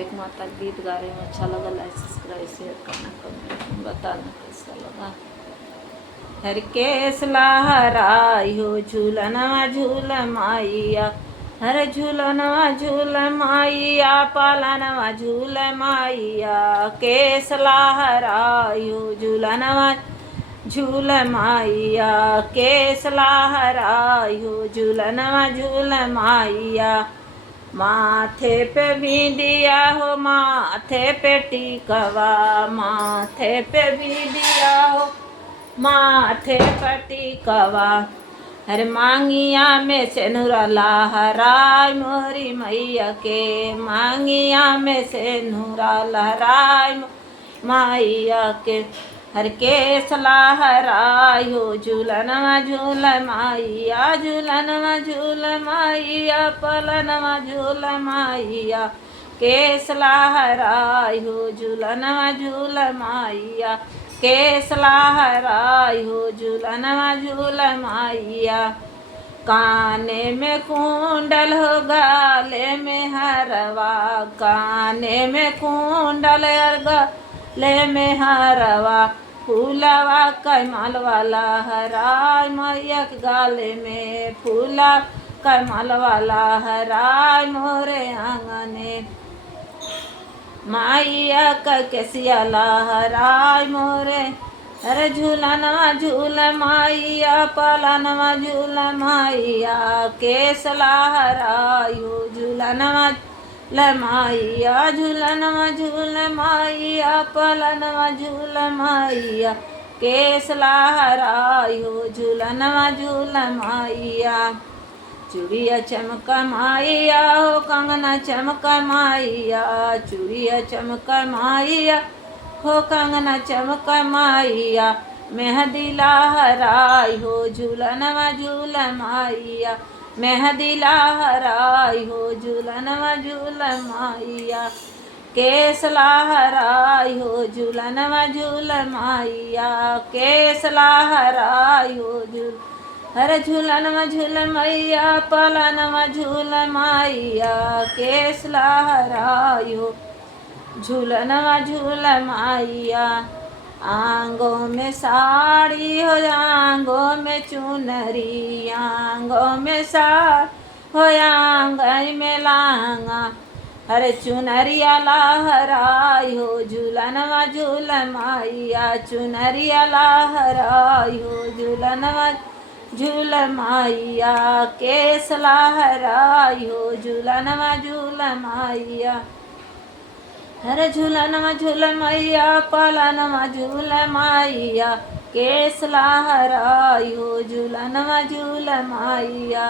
एक माता गीत गा रही हूँ, अच्छा लगा लाइक सब्सक्राइब शेयर करना, कमेंट बताना कैसा लगा। हर केस लहराई हो झूलनवा झूल माइया, हर झूलनवा झूल माइया, पालनवा झूल माइया। केस लहराई हो झूलनवा झूल माइया, केस लहराई हो झूलनवा झूल माइया। माथे पे बिंदिया हो माथे पे टिकवा, माथे पे बिंदिया हो माथे पे टिकवा। हर मांगिया में सेनुरा लहराय मोरी मैया के, मांगिया में सेनुरा लहराय मैया के। हर केस लहराय हो झूलनवा झूल माइया, झूलनवा झूल माइया, पलनवा झूल माइया। केस लहराय हो झूलनवा झूल माइया, केस लहराय हो झूलनवा झूल माइया। काने में कुंडल हो गाले में हरवा, काने में कुंडल गले में हरवा। फूलवा कमलवा लहराय मैया के गाले में, फूला कमलवा लहराय मोरे आंगने। माइया का केसिया लहराय मोरे, अरे झूलनवा झूल माइया, पालनवा झूल माइया। केस लहराय हो झूलनवा माइया, झूलनवा झूल माइया, पालनवा झूल माइया। केस लहराय हो झूलनवा झूल माइया। चूड़िया चमका माइया हो कंगना चमका माइया, चूड़िया चमका माइया हो कंगना चमका माइया। मेहंदी लहराय हो झूलनवा झूल माइया, मेहंदी लहराय हो झूलनवा झूल माइया। केस लहराय हो झूलनवा झूल माइया, केस लहराय हो झूल, हर झूलनवा झूल मैया, पालनवा झूल माइया। केस लहराय हो झूलनवा झूल माइया। आंगों में साड़ी हो आंगों में चुनरी, आंगों में साड़ी हो आंगन में लांगा। अरे चुनरिया लहराय हो झूलनवा झूल माइया, चुनरिया लहराय हो झूलनवा झूल माइया। केस लहराय हो झूलनवा झूल माइया, हर झूलनवा झूल मैया, पालनवा झूल माइया। केस लहराय हो झूलनवा झूल माइया।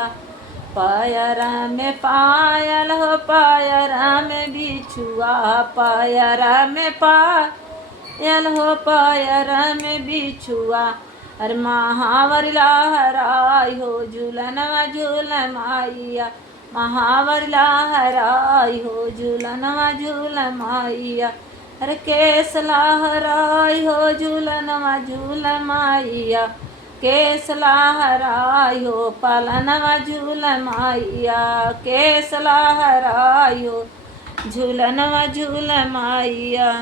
पायरा में पायल हो पायरा में बिछुआ, पायरा में पायल हो पायरा में बिछुआ। अरे महावर लहराय हो झूलनवा झूल माइया, महावर लहराय हो झूलनवा झूल माइया। हर केस लहराय हो झूलनवा झूल माइया, केस लहराय हो पालनवा झूल माइया। केस लहराय हो झूलनवा झूल माइया।